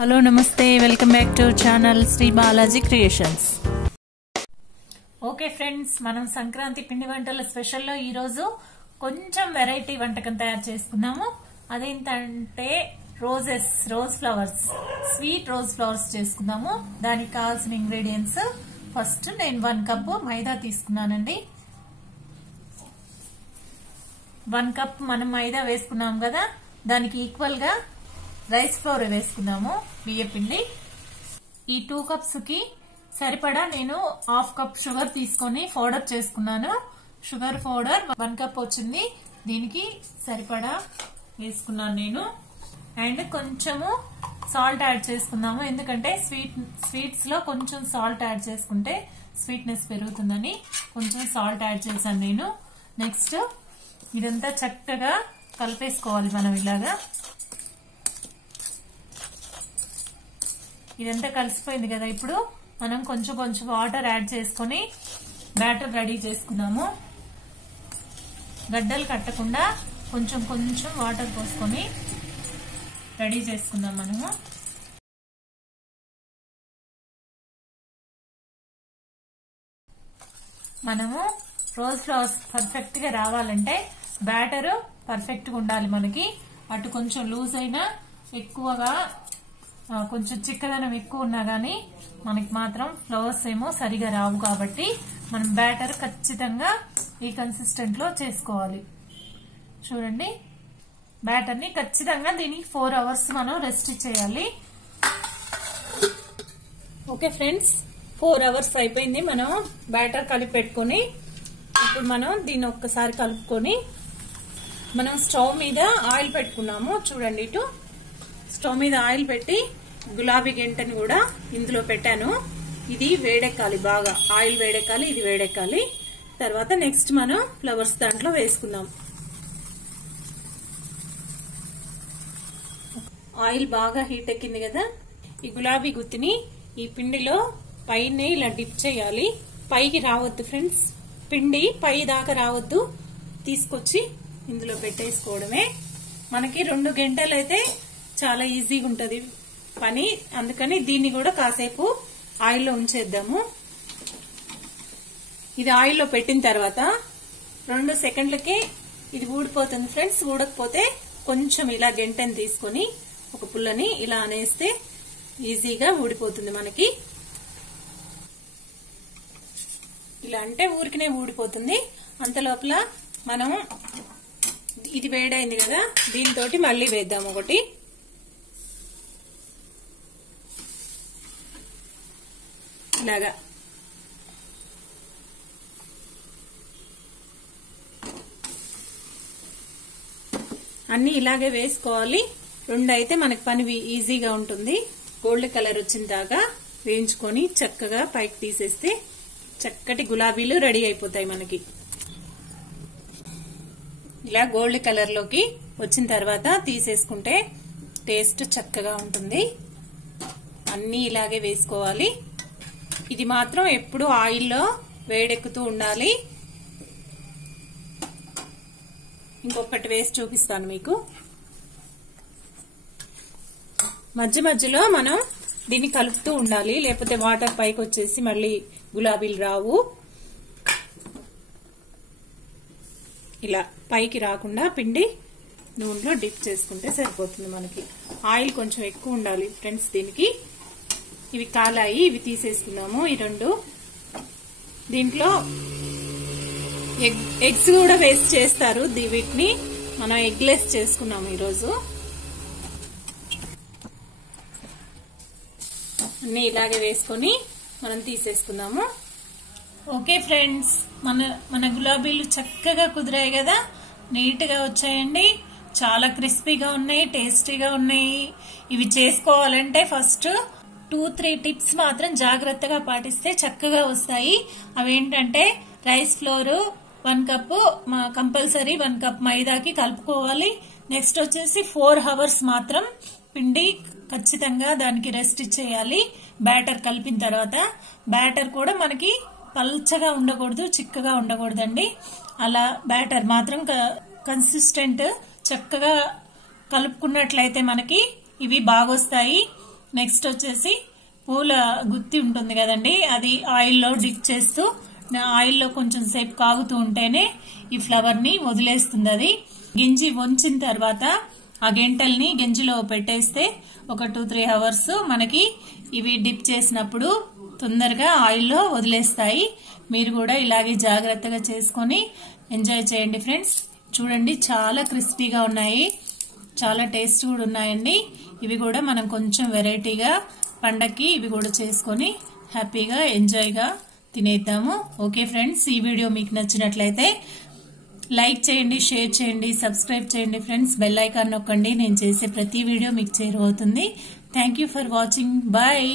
Hello నమస్తే welcome back to channel Shri Balaji creations. Okay friends, మనం సంక్రాంతి పిండి వంటల స్పెషల్లో ఈరోజు కొంచెం వెరైటీ వంటకం తయారు చేసుకున్నాము. అదేంటంటే rose flowers, sweet rose flowers చేసుకున్నాము. దానికి కావాల్సిన ఇంగ్రీడియంట్స్, ఫస్ట్ నేను 1 కప్ మైదా తీసుకున్నానండి. 1 కప్ మనం మైదా వేసుకున్నాం కదా, దానికి ఈక్వల్ గా రైస్ ఫ్లోర్ వేసుకున్నాము, బియ్య పిండి. ఈ 2 కప్స్ కి సరిపడా నేను 1/2 కప్ షుగర్ తీసుకొని పౌడర్ చేసుకున్నాను. షుగర్ పౌడర్ 1 కప్ వచ్చింది, దీనికి సరిపడా వేసుకున్నాను నేను. అండ్ కొంచెము సాల్ట్ యాడ్ చేసుకున్నాము, ఎందుకంటే స్వీట్స్ లో కొంచెం సాల్ట్ యాడ్ చేసుకుంటే స్వీట్నెస్ పెరుగుతుందని కొంచెం సాల్ట్ యాడ్ చేశాను నేను. నెక్స్ట్ ఇదంతా చక్కగా కలిపేసుకోవాలి మనం ఇలాగా. ఇదంతా కలిసిపోయింది కదా, ఇప్పుడు మనం కొంచెం కొంచెం వాటర్ యాడ్ చేసుకొని బ్యాటర్ రెడీ చేసుకున్నాము. గడ్డలు కట్టకుండా కొంచెం కొంచెం వాటర్ పోసుకొని రెడీ చేసుకుందాం మనము. రోజ్ ఫ్లవర్స్ పర్ఫెక్ట్ గా రావాలంటే బ్యాటర్ పర్ఫెక్ట్ గా ఉండాలి మనకి. అటు కొంచెం లూజ్ అయినా, ఎక్కువగా కొంచెం చిక్కదనం ఎక్కువ ఉన్నా గానీ మనకి మాత్రం ఫ్లవర్స్ ఏమో సరిగా రావు. కాబట్టి మనం బ్యాటర్ ఖచ్చితంగా ఈ కన్సిస్టెంట్ లో చేసుకోవాలి. చూడండి, బ్యాటర్ ని ఖచ్చితంగా దీనికి 4 అవర్స్ మనం రెస్ట్ చేయాలి. ఓకే ఫ్రెండ్స్, 4 అవర్స్ అయిపోయింది మనం బ్యాటర్ కలిపి పెట్టుకుని. ఇప్పుడు మనం దీన్ని ఒక్కసారి కలుపుకొని మనం స్టవ్ మీద ఆయిల్ పెట్టుకున్నాము. చూడండి, ఇటు స్టవ్ మీద ఆయిల్ పెట్టి గులాబీ గంటని కూడా ఇందులో పెట్టాను. ఇది వేడెక్కాలి, బాగా ఆయిల్ వేడెక్కాలి, ఇది వేడెక్కాలి. తర్వాత నెక్స్ట్ మనం ఫ్లవర్స్ దాంట్లో వేసుకుందాం. ఆయిల్ బాగా హీట్ ఎక్కింది కదా, ఈ గులాబీ గుత్తిని ఈ పిండిలో పైన ఇలా డిప్ చేయాలి. పైకి రావద్దు ఫ్రెండ్స్, పిండి పై దాకా రావద్దు, తీసుకొచ్చి ఇందులో పెట్టేసుకోవడమే. మనకి 2 గంటలు అయితే చాలా ఈజీగా ఉంటది పని, అందుకని దీన్ని కూడా కాసేపు ఆయిల్లో ఉంచేద్దాము. ఇది ఆయిల్లో పెట్టిన తర్వాత 2 సెకండ్లకి ఇది ఊడిపోతుంది ఫ్రెండ్స్. ఊడకపోతే కొంచెం ఇలా గంటని తీసుకొని ఒక పుల్లని ఇలా అనేస్తే ఈజీగా ఊడిపోతుంది మనకి. ఇలా అంటే ఊరికినే ఊడిపోతుంది. అంతలోపల మనం ఇది వేడైంది కదా, దీంతోటి మళ్ళీ వేద్దాం ఒకటి. ఇలాగా అన్ని ఇలాగే వేసుకోవాలి. 2 అయితే మనకి పని ఈజీగా ఉంటుంది. గోల్డ్ కలర్ వచ్చిన దాకా వేయించుకొని చక్కగా పైకి తీసేస్తే చక్కటి గులాబీలు రెడీ అయిపోతాయి మనకి. ఇలా గోల్డ్ కలర్ లోకి వచ్చిన తర్వాత తీసేసుకుంటే టేస్ట్ చక్కగా ఉంటుంది. అన్ని ఇలాగే వేసుకోవాలి. ఇది మాత్రం ఎప్పుడు ఆయిల్లో వేడెక్కుతూ ఉండాలి. ఇంకొకటి వేసి చూపిస్తాను మీకు. మధ్య మధ్యలో మనం దీన్ని కలుపుతూ ఉండాలి, లేకపోతే వాటర్ పైకి వచ్చేసి మళ్ళీ గులాబీలు రావు. ఇలా పైకి రాకుండా పిండి నూనెలో డిప్ చేసుకుంటే సరిపోతుంది మనకి. ఆయిల్ కొంచెం ఎక్కువ ఉండాలి ఫ్రెండ్స్ దీనికి. ఇవి కాలాయి, ఇవి తీసేసుకున్నాము ఈ 2. దీంట్లో ఎగ్స్ కూడా వేస్ట్ చేస్తారు, వీటిని మనం ఎగ్లెస్ చేసుకున్నాము ఈరోజు. అన్ని ఇలాగే వేసుకొని మనం తీసేసుకున్నాము. ఓకే ఫ్రెండ్స్, మన గులాబీలు చక్కగా కుదిరాయి కదా, నీట్ గా వచ్చాయండి. చాలా క్రిస్పీగా ఉన్నాయి, టేస్టీగా ఉన్నాయి. ఇవి చేసుకోవాలంటే ఫస్ట్ 2-3 టిప్స్ మాత్రం జాగ్రత్తగా పాటిస్తే చక్కగా వస్తాయి. అవేంటంటే rice flour 1 cup compulsory 1 cup మైదాకి కలుపుకోవాలి. నెక్స్ట్ వచ్చేసి 4 అవర్స్ మాత్రం పిండి ఖచ్చితంగా దానికి రెస్ట్ ఇచ్చేయాలి. బ్యాటర్ కలిపిన తర్వాత బ్యాటర్ కూడా మనకి పల్చగా ఉండకూడదు, చిక్కగా ఉండకూడదండి. అలా బ్యాటర్ మాత్రం కన్సిస్టెంట్ చక్కగా కలుపుకున్నట్లయితే మనకి ఇవి బాగొస్తాయి. నెక్స్ట్ వచ్చేసి పూల గుత్తి ఉంటుంది కదండి, అది ఆయిల్లో డిప్ చేస్తూ ఆయిల్లో కొంచెం సేపు కాగుతూ ఉంటేనే ఈ ఫ్లవర్ ని వదిలేస్తుంది. అది గింజి వంచిన తర్వాత ఆ గెంటల్ని గింజిలో పెట్టేస్తే ఒక 2-3 అవర్స్ మనకి ఇవి డిప్ చేసినప్పుడు తొందరగా ఆయిల్లో వదిలేస్తాయి. మీరు కూడా ఇలాగే జాగ్రత్తగా చేసుకొని ఎంజాయ్ చేయండి ఫ్రెండ్స్. చూడండి చాలా క్రిస్పీగా ఉన్నాయి, చాలా టేస్ట్ కూడా ఉన్నాయండి. ఇవి కూడా మనం కొంచెం వెరైటీగా పండక్కి ఇవి కూడా చేసుకొని హ్యాపీగా ఎంజాయ్గా తినేద్దాము. ఓకే ఫ్రెండ్స్, ఈ వీడియో మీకు నచ్చినట్లయితే లైక్ చేయండి, షేర్ చేయండి, సబ్స్క్రైబ్ చేయండి ఫ్రెండ్స్. బెల్ ఐకాన్ నొక్కండి, నేను చేసే ప్రతి వీడియో మీకు చేరువవుతుంది. Thank you for watching. Bye.